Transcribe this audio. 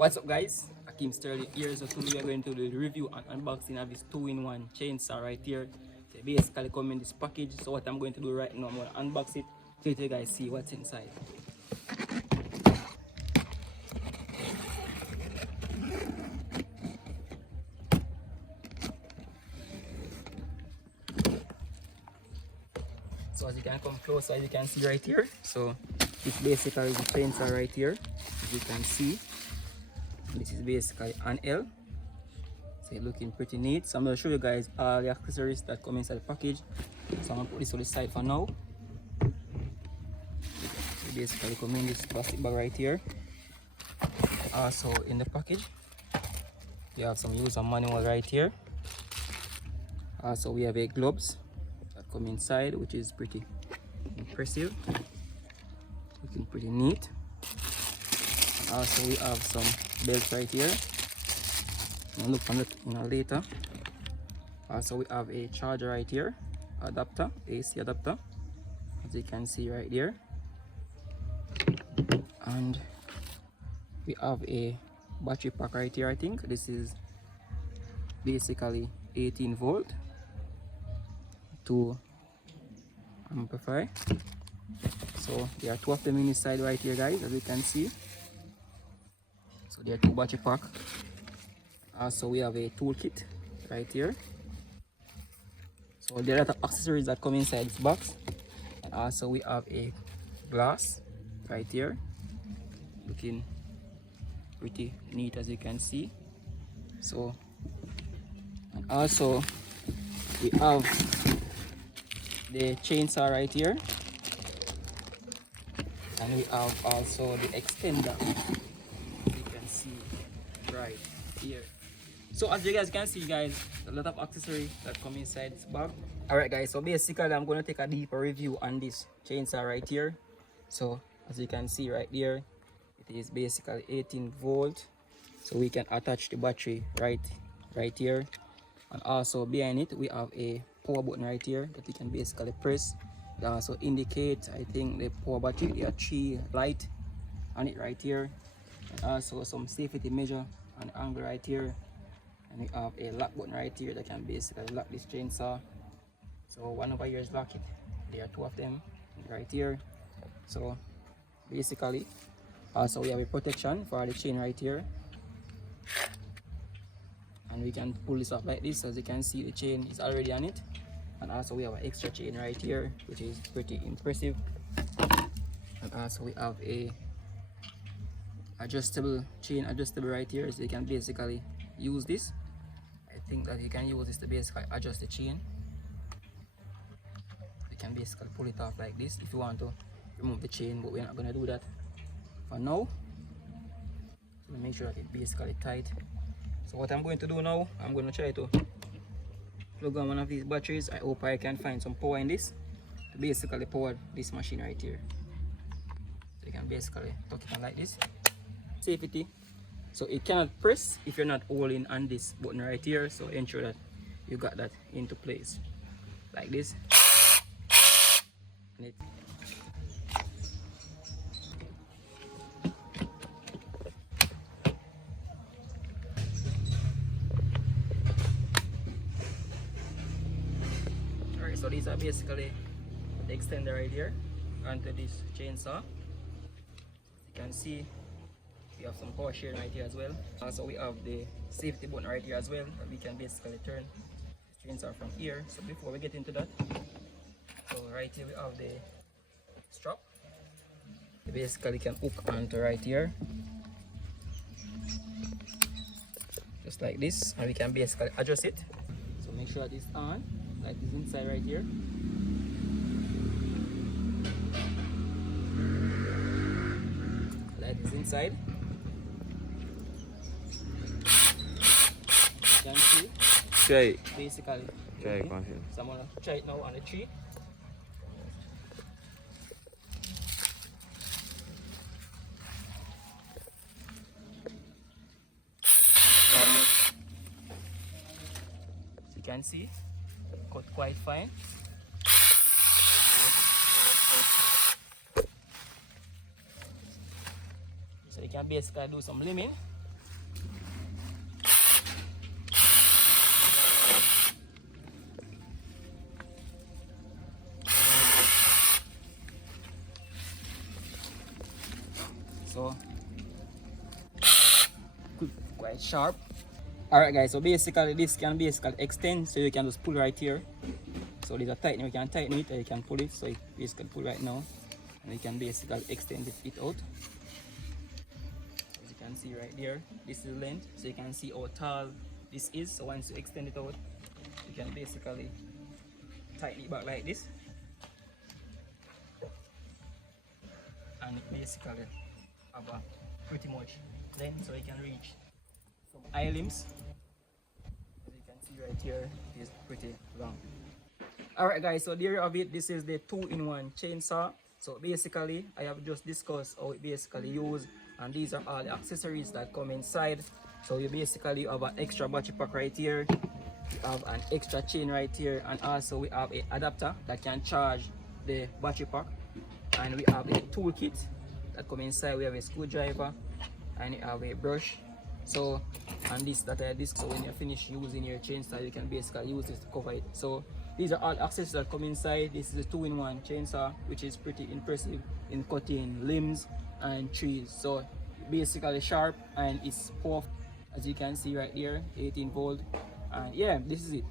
What's up guys, Ackeem Sterling here. So today we are going to do the review and unboxing of this 2-in-1 chainsaw right here. They basically come in this package. So what I'm going to do right now, I'm going to unbox it to let you guys see what's inside. So as you can come closer, as you can see right here, so it's basically the chainsaw right here. As you can see, this is basically an L. So it's looking pretty neat. So I'm going to show you guys all the accessories that come inside the package. So I'm going to put this on the side for now. So basically come in this plastic bag right here. Also in the package, we have some user manual right here. Also we have a gloves that come inside, which is pretty impressive, looking pretty neat. Also we have some belts right here. I'll look on it later. Also we have a charger right here, adapter, AC adapter, as you can see right there. And we have a battery pack right here. I think this is basically 18 volt to amplify. So there are two of them in this side right here, guys, as you can see. So there are two battery pack. Also we have a toolkit right here. So there are a lot of accessories that come inside this box. And also we have a glass right here, looking pretty neat as you can see. So, and also we have the chainsaw right here, and we have also the extender, you can see right here. So as you guys can see, guys, a lot of accessories that come inside this bag. Alright guys, so basically I'm going to take a deeper review on this chainsaw right here. So as you can see right there, it is basically 18 volt. So we can attach the battery right here. And also behind it we have a power button right here that you can basically press. It also indicates, I think, the power battery. There are 3 lights on it right here. And also some safety measure and angle right here. And we have a lock button right here that can basically lock this chainsaw. So one over here is lock it. There are 2 of them right here. So basically, also we have a protection for the chain right here. And we can pull this up like this. As you can see, the chain is already on it. And also we have an extra chain right here, which is pretty impressive. And also we have a adjustable chain, adjustable right here, so you can basically use this. I think that you can use this to basically adjust the chain. You can basically pull it off like this if you want to remove the chain, but we're not going to do that for now. So make sure that it's basically tight. So what I'm going to do now, I'm going to try to plug on one of these batteries. I hope I can find some power in this to basically power this machine right here. So you can basically tuck it on like this. Safety. So it cannot press if you're not holding on this button right here. So ensure that you got that into place like this. And alright, so these are basically the extender right here onto this chainsaw. You can see we have some power sharing right here as well. Also we have the safety button right here as well that we can basically turn the chainsaw from here. So before we get into that, so right here we have the strap. You basically can hook onto right here, just like this, and we can basically adjust it. So make sure that it's on, like this inside right here. Like this inside. You can see. Try. Basically. Try. So I'm gonna try it now on the tree. You can see, cut quite fine. So you can basically do some limbing quite sharp. Alright guys, so basically this can basically extend, so you can just pull right here. So there's a tightening, you can tighten it or you can pull it, so you basically pull right now and you can basically extend it out. As you can see right there, this is the length, so you can see how tall this is. So once you extend it out, you can basically tighten it back like this, and it basically have a pretty much length, so you can reach some eye limbs. As you can see right here, it is pretty long. Alright guys, so there you have it. This is the 2-in-1 chainsaw. So basically I have just discussed how it basically used, and these are all the accessories that come inside. So you basically have an extra battery pack right here, you have an extra chain right here, and also we have an adapter that can charge the battery pack, and we have a toolkit that come inside. We have a screwdriver and you have a brush. So and this that I disc, so when you finish using your chainsaw, you can basically use this to cover it. So these are all accessories that come inside. This is a 2-in-1 chainsaw, which is pretty impressive in cutting limbs and trees. So basically sharp and it's powerful, as you can see right there, 18 volt. And yeah, this is it.